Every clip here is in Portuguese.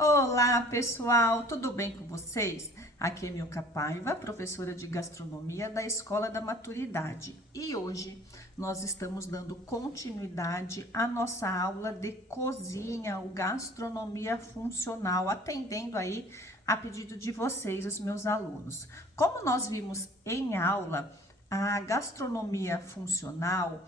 Olá, pessoal, tudo bem com vocês? Aqui é Milka Paiva, professora de gastronomia da Escola da Maturidade. E hoje nós estamos dando continuidade à nossa aula de cozinha, o gastronomia funcional, atendendo aí a pedido de vocês, os meus alunos. Como nós vimos em aula, a gastronomia funcional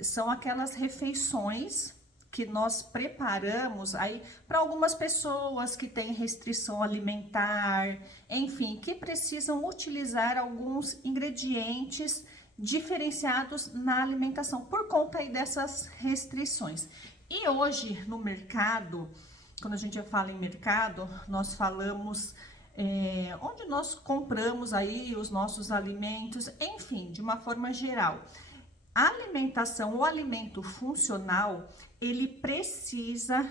são aquelas refeições que nós preparamos aí para algumas pessoas que têm restrição alimentar, enfim, que precisam utilizar alguns ingredientes diferenciados na alimentação por conta aí dessas restrições. E hoje no mercado, quando a gente fala em mercado, nós falamos onde nós compramos aí os nossos alimentos, enfim, de uma forma geral. A alimentação, o alimento funcional, ele precisa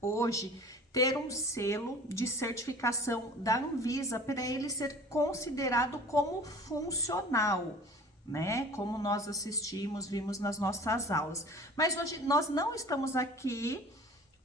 hoje ter um selo de certificação da Anvisa para ele ser considerado como funcional, né? Como nós assistimos, vimos nas nossas aulas. Mas hoje nós não estamos aqui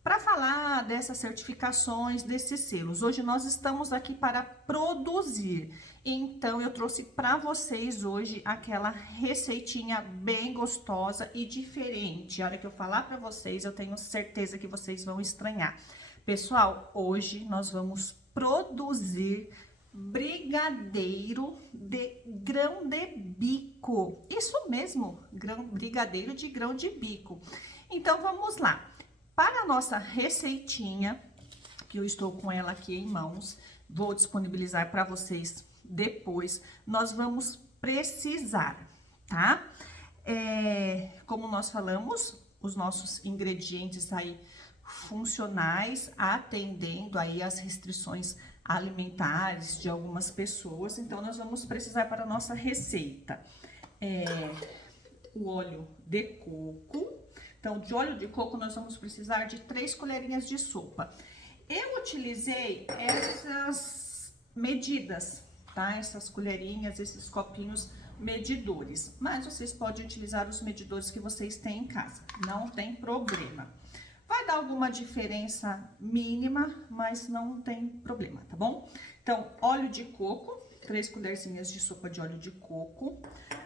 para falar dessas certificações, desses selos. Hoje nós estamos aqui para produzir. Então, eu trouxe para vocês hoje aquela receitinha bem gostosa e diferente. A hora que eu falar para vocês, eu tenho certeza que vocês vão estranhar. Pessoal, hoje nós vamos produzir brigadeiro de grão de bico. Isso mesmo, brigadeiro de grão de bico. Então, vamos lá. Para a nossa receitinha, que eu estou com ela aqui em mãos, vou disponibilizar para vocês depois, nós vamos precisar, tá? Como nós falamos, os nossos ingredientes aí funcionais, atendendo aí as restrições alimentares de algumas pessoas, então nós vamos precisar para a nossa receita, o óleo de coco. Então, de óleo de coco, nós vamos precisar de 3 colherinhas de sopa. Eu utilizei essas medidas, tá? Essas colherinhas, esses copinhos medidores. Mas vocês podem utilizar os medidores que vocês têm em casa, não tem problema. Vai dar alguma diferença mínima, mas não tem problema, tá bom? Então, óleo de coco, 3 colherzinhas de sopa de óleo de coco.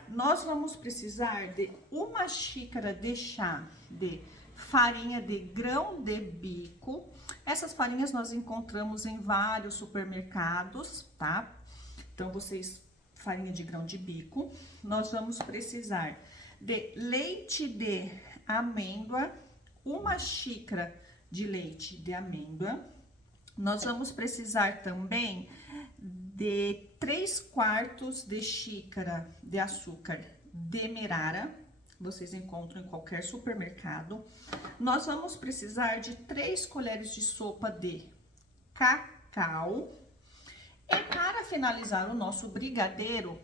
Nós vamos precisar de 1 xícara de chá de farinha de grão de bico. Essas farinhas nós encontramos em vários supermercados, tá? Então, farinha de grão de bico. Nós vamos precisar de leite de amêndoa, 1 xícara de leite de amêndoa. Nós vamos precisar também de 3/4 de xícara de açúcar demerara, vocês encontram em qualquer supermercado. Nós vamos precisar de 3 colheres de sopa de cacau. E para finalizar o nosso brigadeiro,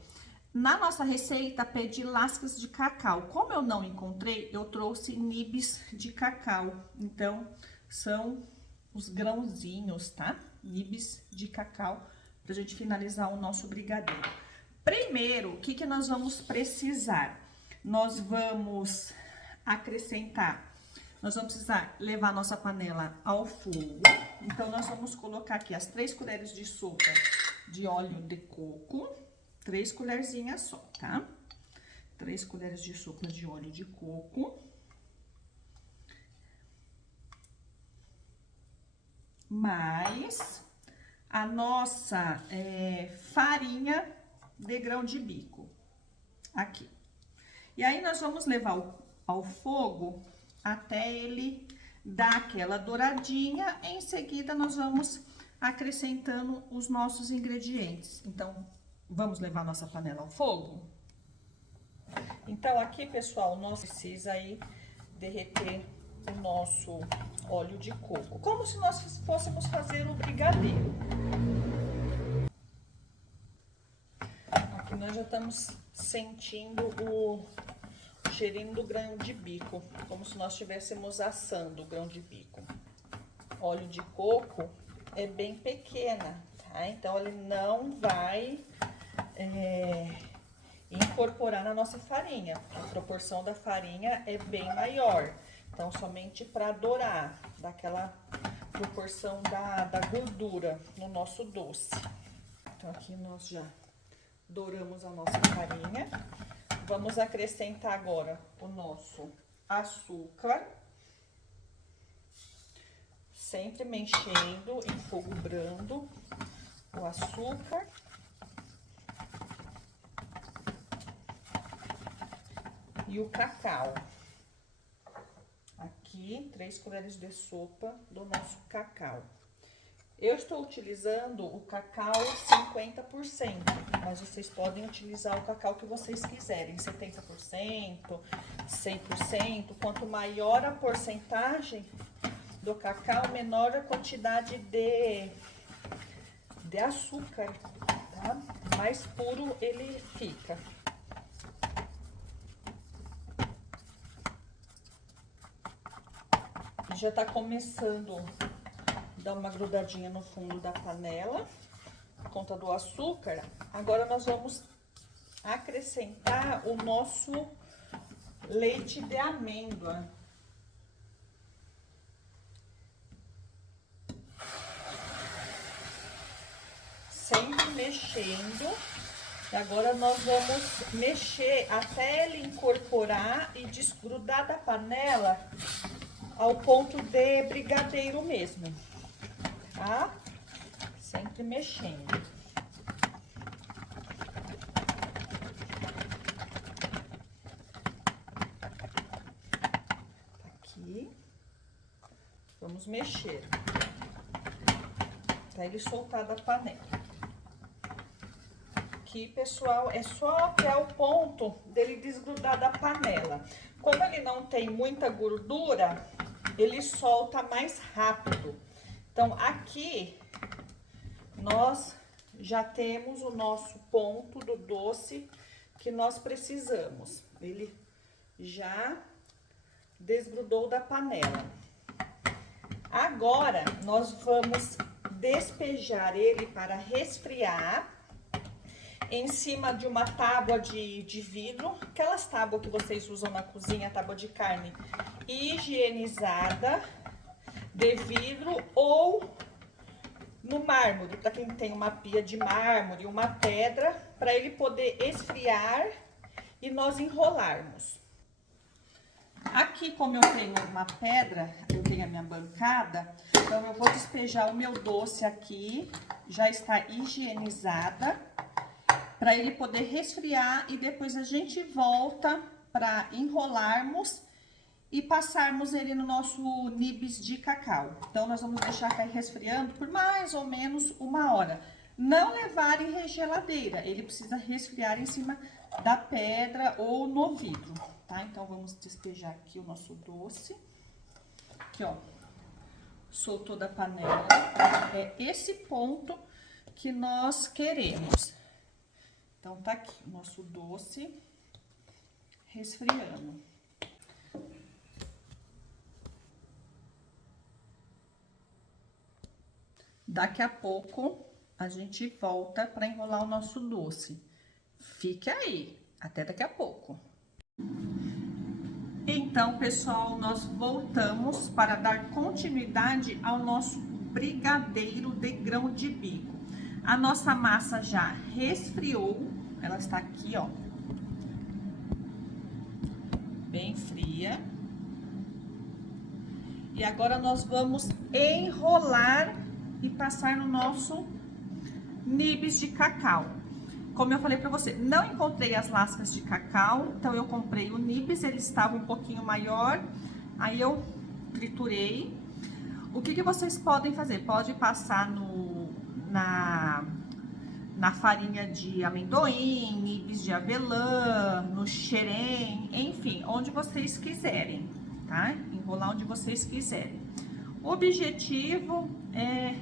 na nossa receita pede lascas de cacau. Como eu não encontrei, eu trouxe nibs de cacau. Então, são os grãozinhos, tá? Nibs de cacau, pra gente finalizar o nosso brigadeiro. Primeiro, o que nós vamos precisar? Nós vamos precisar levar nossa panela ao fogo. Então, nós vamos colocar aqui as 3 colheres de sopa de óleo de coco, 3 colherzinhas só, tá? 3 colheres de sopa de óleo de coco. Mais a nossa farinha de grão de bico, aqui. E aí, nós vamos levar ao fogo até ele dar aquela douradinha. Em seguida, nós vamos acrescentando os nossos ingredientes. Então, vamos levar nossa panela ao fogo? Então, aqui, pessoal, nós precisa aí derreter o nosso óleo de coco, como se nós fôssemos fazer o brigadeiro. Aqui nós já estamos sentindo o cheirinho do grão de bico, como se nós estivéssemos assando o grão de bico. Óleo de coco é bem pequena, tá? Então, ele não vai incorporar na nossa farinha. A proporção da farinha é bem maior. Então, somente para dourar, dar aquela proporção da gordura no nosso doce. Então, aqui nós já douramos a nossa farinha. Vamos acrescentar agora o nosso açúcar. Sempre mexendo em fogo brando o açúcar. E o cacau. Aqui, 3 colheres de sopa do nosso cacau. Eu estou utilizando o cacau 50%, mas vocês podem utilizar o cacau que vocês quiserem, 70%, 100%. Quanto maior a porcentagem do cacau, menor a quantidade de açúcar, tá? Mais puro ele fica. Já tá começando a dar uma grudadinha no fundo da panela, por conta do açúcar. Agora nós vamos acrescentar o nosso leite de amêndoa. Sempre mexendo. E agora nós vamos mexer até ele incorporar e desgrudar da panela ao ponto de brigadeiro mesmo, tá? Sempre mexendo. Aqui. Vamos mexer até ele soltar da panela. Aqui, pessoal, é só até o ponto dele desgrudar da panela. Como ele não tem muita gordura, ele solta mais rápido. Então, aqui, nós já temos o nosso ponto do doce que nós precisamos. Ele já desgrudou da panela. Agora, nós vamos despejar ele para resfriar em cima de uma tábua de vidro, aquelas tábuas que vocês usam na cozinha, tábua de carne higienizada de vidro, ou no mármore, para quem tem uma pia de mármore, uma pedra, para ele poder esfriar e nós enrolarmos. Aqui, como eu tenho uma pedra, eu tenho a minha bancada, então eu vou despejar o meu doce aqui, já está higienizada, para ele poder resfriar e depois a gente volta para enrolarmos e passarmos ele no nosso nibs de cacau. Então, nós vamos deixar cair resfriando por mais ou menos 1 hora. Não levar em geladeira, ele precisa resfriar em cima da pedra ou no vidro, tá? Então, vamos despejar aqui o nosso doce. Aqui, ó, soltou da panela. É esse ponto que nós queremos. Então, tá aqui o nosso doce resfriando. Daqui a pouco, a gente volta para enrolar o nosso doce. Fique aí, até daqui a pouco. Então, pessoal, nós voltamos para dar continuidade ao nosso brigadeiro de grão de bico. A nossa massa já resfriou, ela está aqui, ó, bem fria. E agora nós vamos enrolar e passar no nosso nibs de cacau. Como eu falei para você, não encontrei as lascas de cacau, então eu comprei o nibs, ele estava um pouquinho maior, aí eu triturei. O que vocês podem fazer? Pode passar na farinha de amendoim, nibs de avelã, no xerém, enfim, onde vocês quiserem, tá? Enrolar onde vocês quiserem. O objetivo é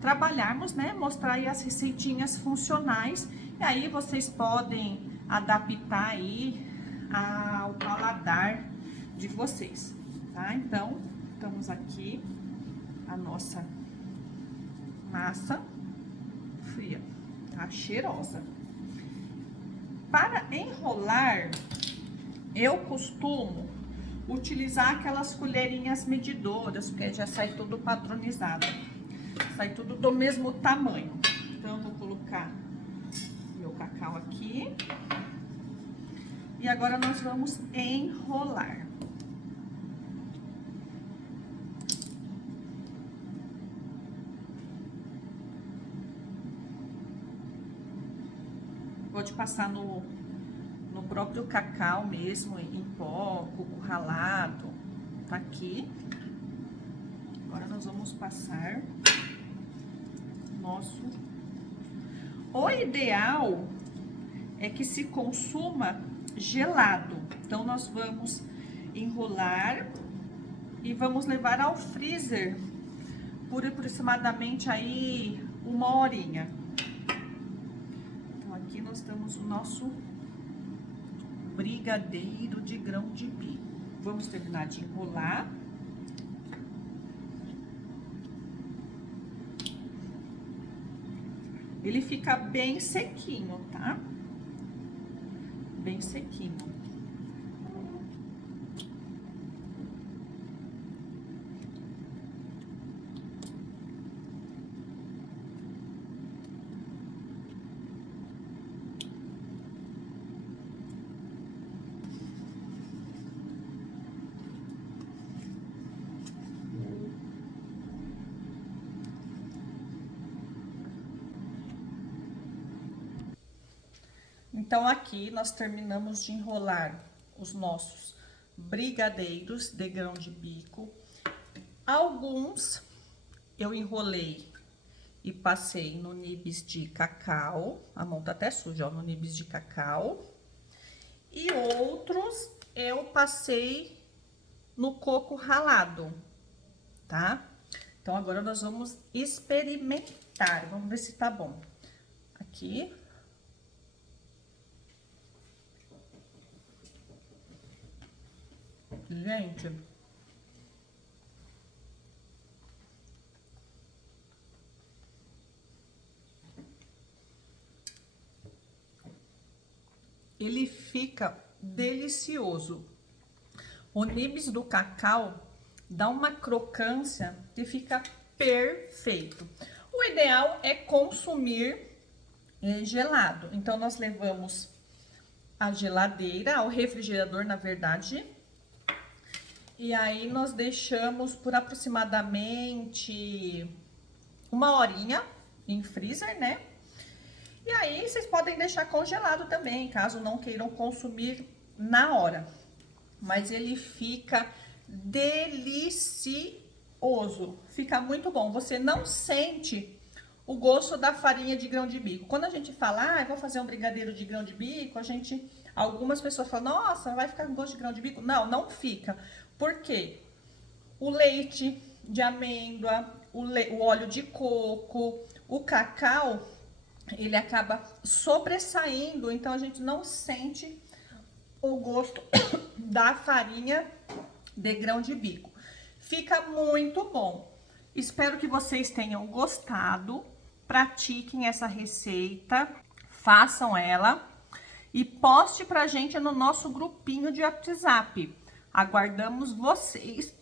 trabalharmos, né? Mostrar aí as receitinhas funcionais. E aí vocês podem adaptar aí ao paladar de vocês, tá? Então, estamos aqui a nossa massa fria, tá? Cheirosa. Para enrolar, eu costumo utilizar aquelas colherinhas medidoras, porque já sai tudo padronizado. Sai tudo do mesmo tamanho. Então, eu vou colocar meu cacau aqui. E agora nós vamos enrolar. Pode passar no próprio cacau mesmo, em pó, coco ralado, tá aqui. Agora nós vamos passar nosso... O ideal é que se consuma gelado. Então, nós vamos enrolar e vamos levar ao freezer por aproximadamente aí 1 horinha. Então, aqui nós temos o nosso brigadeiro de grão de bico. Vamos terminar de enrolar. Ele fica bem sequinho, tá? Bem sequinho. Então, aqui nós terminamos de enrolar os nossos brigadeiros de grão de bico. Alguns eu enrolei e passei no nibs de cacau. A mão tá até suja, ó, no nibs de cacau. E outros eu passei no coco ralado, tá? Então, agora nós vamos experimentar. Vamos ver se tá bom. Aqui. Gente, ele fica delicioso. O nibs do cacau dá uma crocância que fica perfeito. O ideal é consumir gelado. Então, nós levamos à geladeira, ao refrigerador, na verdade. E aí, nós deixamos por aproximadamente 1 horinha em freezer, né? E aí, vocês podem deixar congelado também, caso não queiram consumir na hora. Mas ele fica delicioso, fica muito bom. Você não sente o gosto da farinha de grão de bico. Quando a gente fala, vou fazer um brigadeiro de grão de bico, algumas pessoas falam, nossa, vai ficar com gosto de grão de bico. Não, não fica. Por quê? O leite de amêndoa, o óleo de coco, o cacau, ele acaba sobressaindo, então a gente não sente o gosto da farinha de grão de bico. Fica muito bom. Espero que vocês tenham gostado. Pratiquem essa receita, façam ela e poste pra gente no nosso grupinho de WhatsApp. Aguardamos vocês